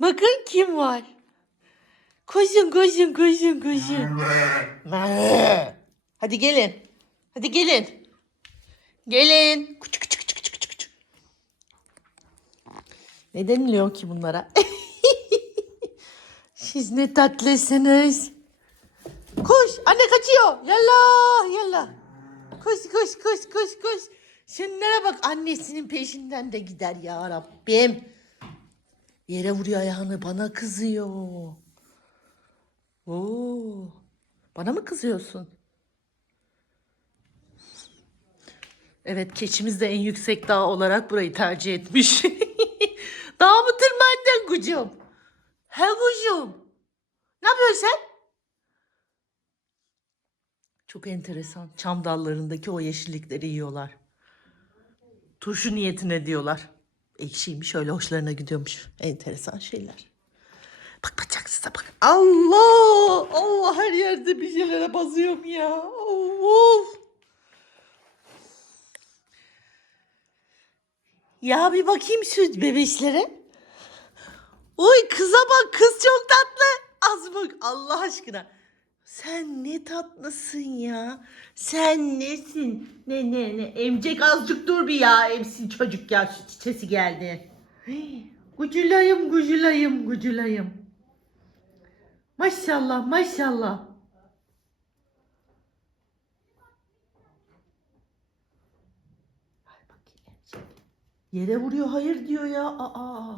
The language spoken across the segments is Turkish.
Bakın kim var. Koşun koşun koşun koşun. Hadi gelin. Hadi gelin. Gelin. Küçük küçük küçük küçük küçük. Ne deniliyor ki bunlara? Siz ne tatlısınız. Koş anne kaçıyor. Yalla yalla. Koş koş koş koş koş. Şunlara bak annesinin peşinden de gider ya Rabbim. Yere vuruyor ayağını bana kızıyor. Oo. Bana mı kızıyorsun? Evet keçimiz de en yüksek dağ olarak burayı tercih etmiş. Dağ mı tırmandın kucum? He kucum. Ne yapıyorsun sen? Çok enteresan. Çam dallarındaki o yeşillikleri yiyorlar. Turşu niyetine diyorlar. Ekşiymiş öyle hoşlarına gidiyormuş. Enteresan şeyler. Bak bacaksıza bak. Allah! Allah her yerde bir şeylere basıyorum ya. Of! Ya bir bakayım şu bebeşlere. Oy kıza bak kız çok tatlı. Az bak Allah aşkına. Sen ne tatlısın ya. Sen nesin? Ne ne ne. Emcek azıcık dur bir ya. Emsin çocuk ya şu çiçesi geldi. Hey, Guculayım guculayım. Maşallah maşallah. Yere vuruyor hayır diyor ya. Aa.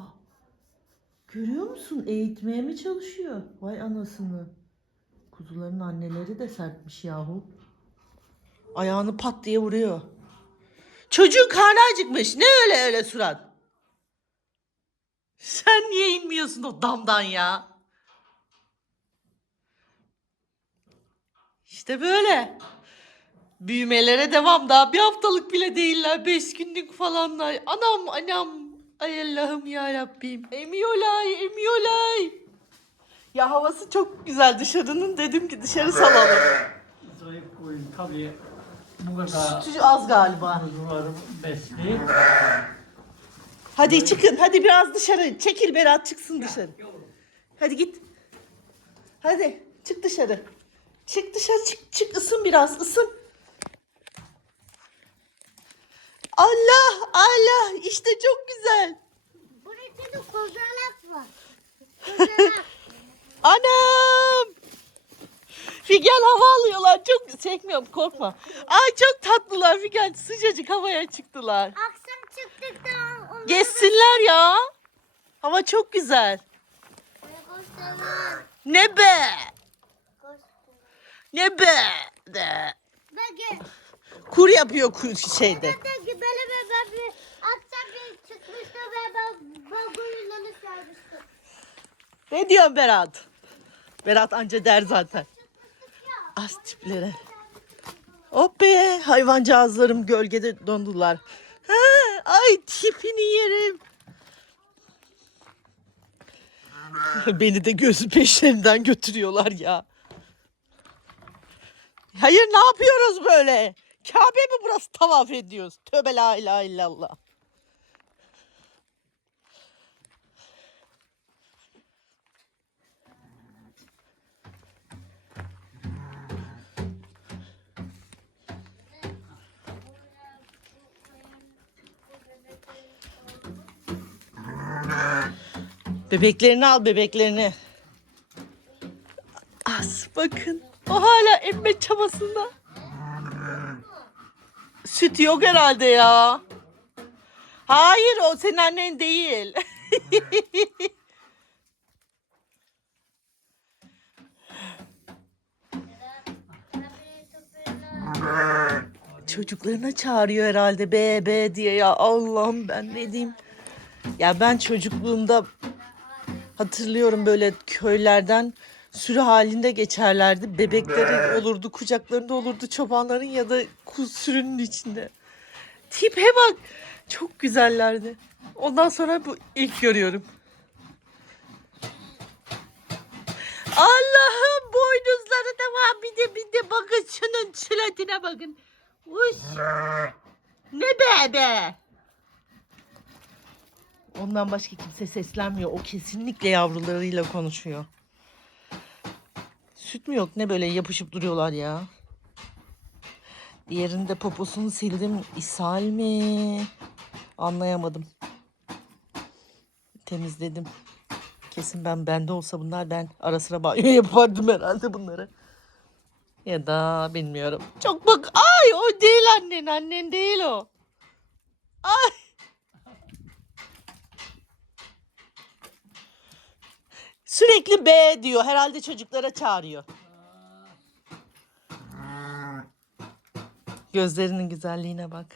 Görüyor musun? Eğitmeye mi çalışıyor? Vay anasını. Kuzuların anneleri de sertmiş yahu. Ayağını pat diye vuruyor. Çocuğun karnı acıkmış. Ne öyle öyle surat? Sen niye inmiyorsun o damdan ya? İşte böyle. Büyümelere devam daha bir haftalık bile değiller. Beş günlük falanlar. Anam anam. Ay Allah'ım ya Rabbim. Emiyorlar emiyorlar. Ya havası çok güzel dışarının. Dedim ki dışarı salalım. Zayıf koyun tabii bu kadar Sütü az galiba. kuzuları besli. Hadi çıkın. Hadi biraz dışarı. Çekil Berat çıksın dışarı. Hadi git. Hadi çık dışarı. Çık dışarı çık çık ısın biraz ısın. Allah Allah işte çok güzel. Burası da kozalak var. Kozalak. Anam. Figen hava alıyorlar. Çok çekmiyorum korkma. Ay çok tatlılar Figen. Sıcacık havaya çıktılar. Akşam çıktık da onlar Gezsinler ya. Hava çok güzel. Kozalak. Ne be? Ne be? De. Bakın. Kur yapıyor kur şeyde. Dedi ki böyle bir ben bir akşam bir çıkmıştı ve ben ben koyunları sarmıştım. Ne diyorsun Berat? Berat anca der zaten. Az tiplere. Oh be hayvancağızlarım gölgede dondular. Ha, ay tipini yerim. Beni de gözü peşlerinden götürüyorlar ya. Hayır ne yapıyoruz böyle? Kabe mi burası tavaf ediyoruz? Tövbe la ilahe illallah. Bebeklerini al bebeklerini. Az bakın. O hala emme çabasında. Süt yok herhalde ya. Hayır o senin annen değil. Çocuklarına çağırıyor herhalde be be diye ya Allah'ım ben ne diyeyim. Ya ben çocukluğumda hatırlıyorum böyle köylerden sürü halinde geçerlerdi. Bebekleri olurdu, kucaklarında olurdu çobanların ya da sürünün içinde. Tipe bak. Çok güzellerdi. Ondan sonra bu ilk görüyorum. Allah'ım boynuzları da var. Bir de bir de bakın şunun çiletine bakın. Uş. Ne be be. Ondan başka kimse seslenmiyor. O kesinlikle yavrularıyla konuşuyor. Süt mü yok ne böyle yapışıp duruyorlar ya. Diğerinde poposunu sildim. ishal mi? Anlayamadım. Temizledim. Kesin ben bende olsa bunlar ben ara sıra banyo yapardım herhalde bunları. Ya da bilmiyorum. Çok bak. Ay o değil annen. Annen değil o. Ay. Sürekli B diyor. Herhalde çocuklara çağırıyor. Gözlerinin güzelliğine bak.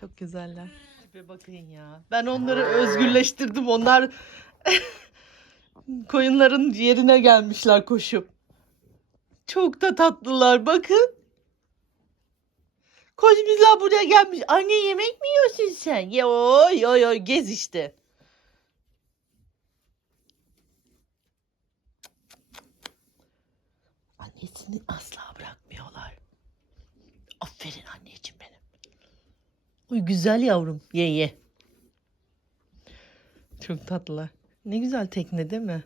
Çok güzeller. Bir bakın ya. Ben onları özgürleştirdim. Onlar koyunların yerine gelmişler koşup. Çok da tatlılar bakın. Koşmuşlar buraya gelmiş. Anne yemek mi yiyorsun sen? Yo yo yo gez işte. Annesini asla bırakmıyorlar. Aferin anneciğim benim. Uy güzel yavrum. Ye ye. Çok tatlılar. Ne güzel tekne değil mi?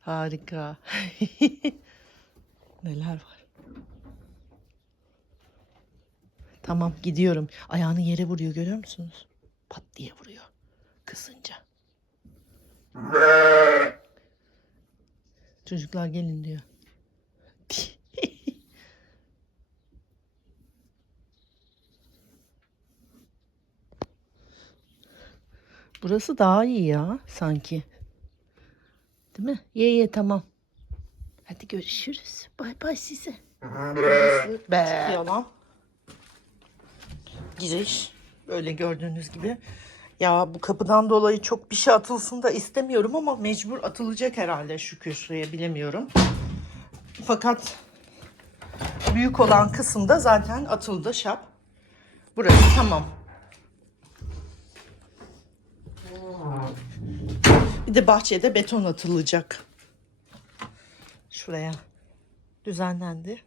Harika. Neler var? Tamam gidiyorum. Ayağını yere vuruyor görüyor musunuz? Pat diye vuruyor. Kısınca. Çocuklar gelin diyor. Burası daha iyi ya sanki. Değil mi? Ye ye tamam. Hadi görüşürüz. Bay bay size. Be. Yalan. Giriş. Böyle gördüğünüz gibi. Ya bu kapıdan dolayı çok bir şey atılsın da istemiyorum ama mecbur atılacak herhalde şu köşeye bilemiyorum. Fakat büyük olan kısımda zaten atıldı şap. Burası tamam. Bir de bahçede beton atılacak. Şuraya düzenlendi.